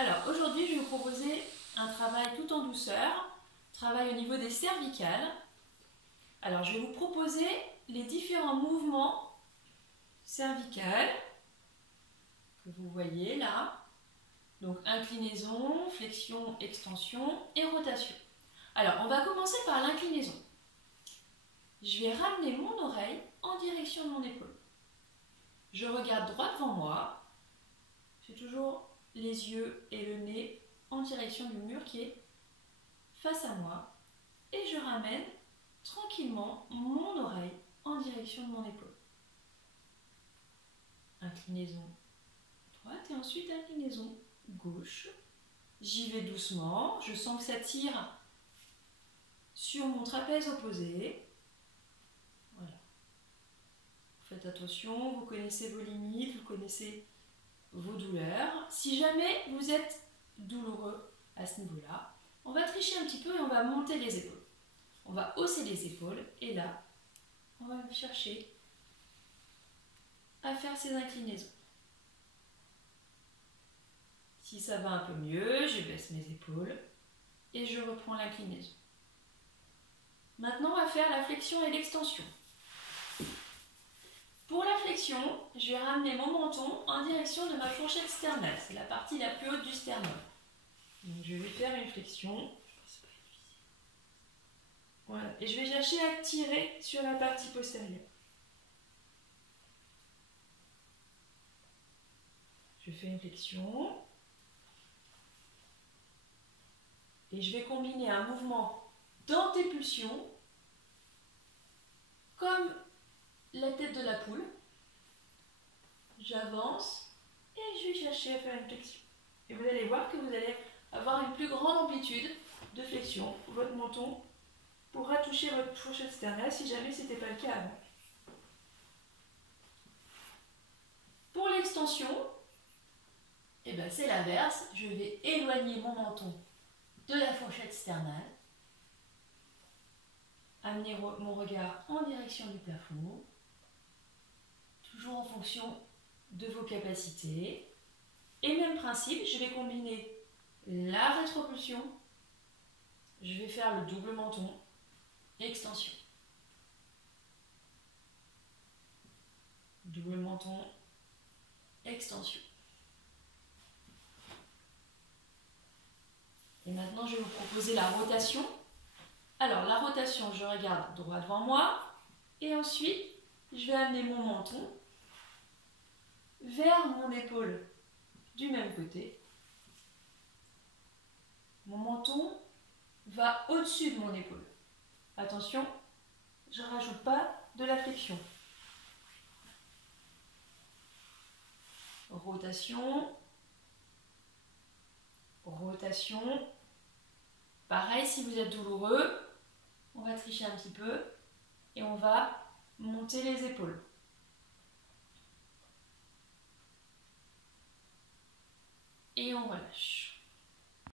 Alors aujourd'hui, je vais vous proposer un travail tout en douceur, travail au niveau des cervicales. Alors je vais vous proposer les différents mouvements cervicales que vous voyez là. Donc inclinaison, flexion, extension et rotation. Alors on va commencer par l'inclinaison. Je vais ramener mon oreille en direction de mon épaule. Je regarde droit devant moi. J'ai toujours les yeux et le nez en direction du mur qui est face à moi. Et je ramène tranquillement mon oreille en direction de mon épaule. Inclinaison droite et ensuite inclinaison gauche. J'y vais doucement. Je sens que ça tire sur mon trapèze opposé. Voilà. Faites attention, vous connaissez vos limites, vous connaissez vos douleurs. Si jamais vous êtes douloureux à ce niveau-là, on va tricher un petit peu et on va monter les épaules. On va hausser les épaules et là, on va chercher à faire ces inclinaisons. Si ça va un peu mieux, je baisse mes épaules et je reprends l'inclinaison. Maintenant, on va faire la flexion et l'extension. Pour la flexion, je vais ramener mon menton en direction de ma fourchette sternale. C'est la partie la plus haute du sternum. Donc, je vais faire une flexion. Voilà. Et je vais chercher à tirer sur la partie postérieure. Je fais une flexion. Et je vais combiner un mouvement d'antépulsion comme la tête de la poule. J'avance et je vais chercher à faire une flexion. Et vous allez voir que vous allez avoir une plus grande amplitude de flexion. Votre menton pourra toucher votre fourchette sternale si jamais ce n'était pas le cas avant. Pour l'extension, c'est l'inverse. Je vais éloigner mon menton de la fourchette sternale, amener mon regard en direction du plafond, toujours en fonction de vos capacités. Et même principe, je vais combiner la rétropulsion, je vais faire le double menton, extension. Double menton, extension. Et maintenant, je vais vous proposer la rotation. Alors, la rotation, je regarde droit devant moi. Et ensuite, je vais amener mon menton vers mon épaule du même côté. Mon menton va au-dessus de mon épaule. Attention, je ne rajoute pas de la flexion. Rotation. Rotation. Pareil, si vous êtes douloureux, on va tricher un petit peu et on va monter les épaules. Et on relâche.